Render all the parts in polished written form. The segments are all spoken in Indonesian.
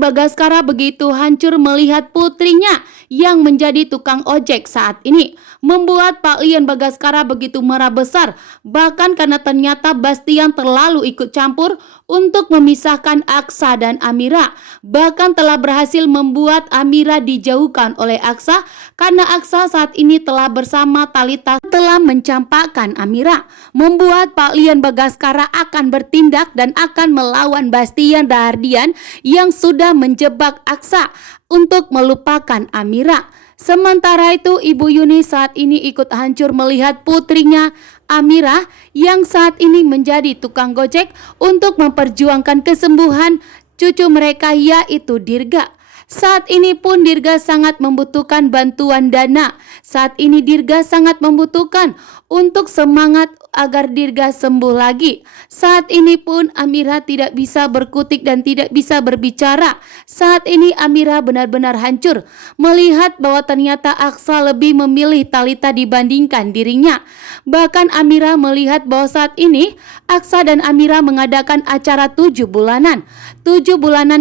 Lien Bagaskara begitu hancur melihat putrinya yang menjadi tukang ojek saat ini. Membuat Pak Lien Bagaskara begitu marah besar, bahkan karena ternyata Bastian terlalu ikut campur untuk memisahkan Aksa dan Amira. Bahkan telah berhasil membuat Amira dijauhkan oleh Aksa karena Aksa saat ini telah bersama Talita telah mencampakkan Amira. Membuat Pak Lien Bagaskara akan bertindak dan akan melawan Bastian Rahardian yang sudah menjebak Aksa untuk melupakan Amira. Sementara itu Ibu Yuni saat ini ikut hancur melihat putrinya Amira yang saat ini menjadi tukang gojek untuk memperjuangkan kesembuhan cucu mereka yaitu Dirga. Saat ini pun Dirga sangat membutuhkan bantuan dana. Saat ini Dirga sangat membutuhkan untuk semangat agar Dirga sembuh lagi. Saat ini pun Amira tidak bisa berkutik dan tidak bisa berbicara. Saat ini Amira benar-benar hancur melihat bahwa ternyata Aksa lebih memilih Talita dibandingkan dirinya. Bahkan Amira melihat bahwa saat ini Aksa dan Amira mengadakan acara 7 bulanan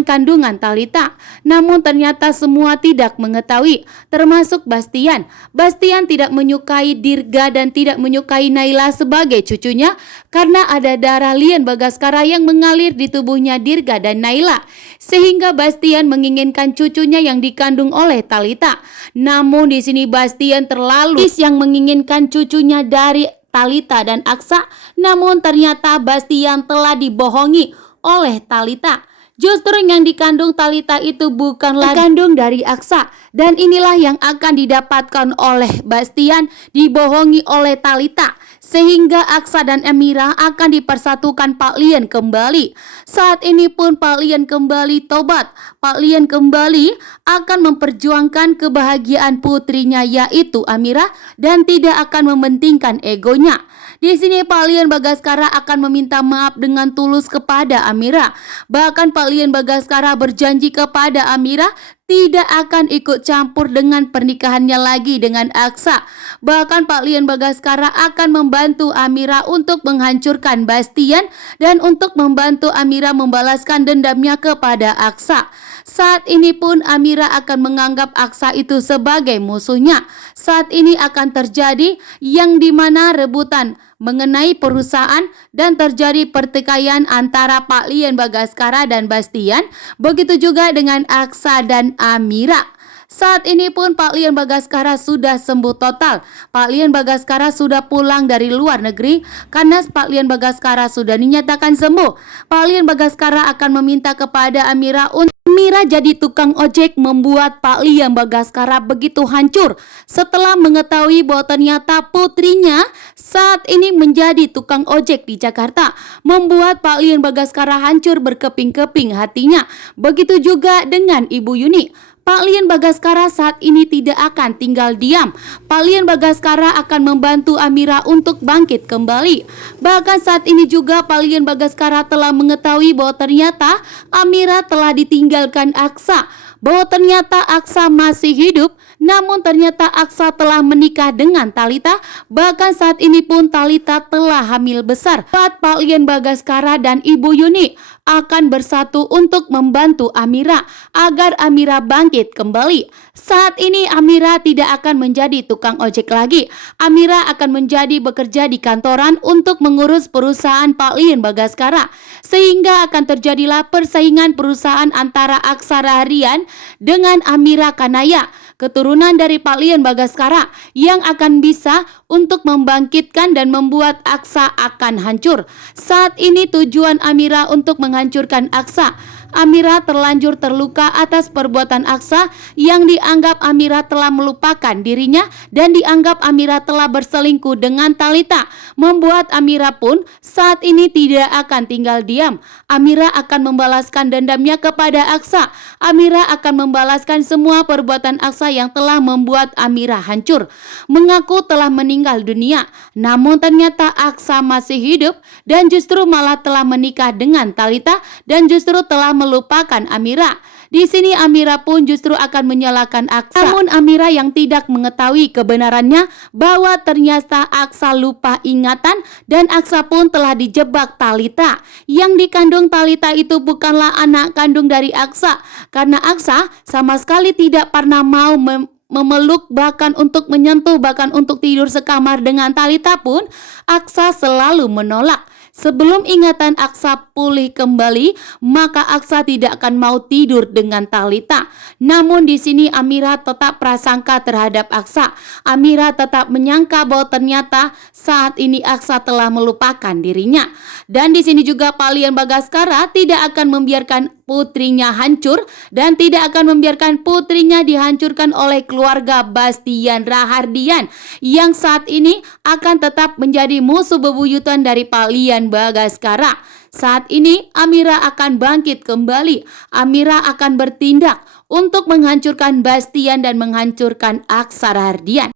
kandungan Talita. Namun ternyata semua tidak mengetahui, termasuk Bastian. Bastian tidak menyukai Dirga dan tidak menyukai Naila sebagai cucunya karena ada darah Lien Bagaskara yang mengalir di tubuhnya Dirga dan Naila, sehingga Bastian menginginkan cucunya yang dikandung oleh Talita. Namun di sini Bastian terlalu yang menginginkan cucunya dari Talita dan Aksa. Namun ternyata Bastian telah dibohongi oleh Talita. Justru yang dikandung Talita itu bukanlah kandung dari Aksa. Dan inilah yang akan didapatkan oleh Bastian, dibohongi oleh Talita. Sehingga Aksa dan Amira akan dipersatukan Pak Lien kembali. Saat ini pun Pak Lien kembali tobat. Pak Lien kembali akan memperjuangkan kebahagiaan putrinya yaitu Amira dan tidak akan mementingkan egonya. Di sini Pak Lien Bagaskara akan meminta maaf dengan tulus kepada Amira. Bahkan Pak Lien Bagaskara berjanji kepada Amira tidak akan ikut campur dengan pernikahannya lagi dengan Aksa. Bahkan Pak Lien Bagaskara akan membantu Amira untuk menghancurkan Bastian dan untuk membantu Amira membalaskan dendamnya kepada Aksa. Saat ini pun Amira akan menganggap Aksa itu sebagai musuhnya. Saat ini akan terjadi yang dimana rebutan mengenai perusahaan dan terjadi pertikaian antara Pak Lien Bagaskara dan Bastian. Begitu juga dengan Aksa dan Amira. Saat ini pun Pak Lien Bagaskara sudah sembuh total. Pak Lien Bagaskara sudah pulang dari luar negeri karena Pak Lien Bagaskara sudah dinyatakan sembuh. Pak Lien Bagaskara akan meminta kepada Amira untuk Amira jadi tukang ojek, membuat Pak Lien Bagaskara begitu hancur setelah mengetahui bahwa ternyata putrinya saat ini menjadi tukang ojek di Jakarta. Membuat Pak Lien Bagaskara hancur berkeping-keping hatinya. Begitu juga dengan Ibu Yuni. Pak Lien Bagaskara saat ini tidak akan tinggal diam. Pak Lien Bagaskara akan membantu Amira untuk bangkit kembali. Bahkan saat ini juga Pak Lien Bagaskara telah mengetahui bahwa ternyata Amira telah ditinggalkan Aksa. Bahwa ternyata Aksa masih hidup, namun ternyata Aksa telah menikah dengan Talita. Bahkan saat ini pun Talita telah hamil besar. Pak Lien Bagaskara dan Ibu Yuni akan bersatu untuk membantu Amira agar Amira bangkit kembali. Saat ini Amira tidak akan menjadi tukang ojek lagi. Amira akan menjadi bekerja di kantoran untuk mengurus perusahaan Pak Lien Bagaskara. Sehingga akan terjadilah persaingan perusahaan antara Aksa Rahardian dengan Amira Kanaya, keturunan dari Pak Lien Bagaskara, yang akan bisa untuk membangkitkan dan membuat Aksa akan hancur. Saat ini tujuan Amira untuk menghancurkan Aksa. Amira terlanjur terluka atas perbuatan Aksa yang dianggap Amira telah melupakan dirinya dan dianggap Amira telah berselingkuh dengan Talita. Membuat Amira pun saat ini tidak akan tinggal diam. Amira akan membalaskan dendamnya kepada Aksa. Amira akan membalaskan semua perbuatan Aksa yang telah membuat Amira hancur. Mengaku telah meninggal dunia, namun ternyata Aksa masih hidup dan justru malah telah menikah dengan Talita dan justru telah melupakan Amira. Di sini Amira pun justru akan menyalahkan Aksa. Namun Amira yang tidak mengetahui kebenarannya bahwa ternyata Aksa lupa ingatan dan Aksa pun telah dijebak Talita. Yang dikandung Talita itu bukanlah anak kandung dari Aksa, karena Aksa sama sekali tidak pernah mau memeluk, bahkan untuk menyentuh, bahkan untuk tidur sekamar dengan Talita pun Aksa selalu menolak. Sebelum ingatan Aksa pulih kembali, maka Aksa tidak akan mau tidur dengan Talita. Namun di sini Amira tetap prasangka terhadap Aksa. Amira tetap menyangka bahwa ternyata saat ini Aksa telah melupakan dirinya. Dan di sini juga Pak Lian Bagaskara tidak akan membiarkan putrinya hancur dan tidak akan membiarkan putrinya dihancurkan oleh keluarga Bastian Rahardian yang saat ini akan tetap menjadi musuh bebuyutan dari Pak Lian Bagaskara. Saat ini Amira akan bangkit kembali. Amira akan bertindak untuk menghancurkan Bastian dan menghancurkan Aksa Rahardian.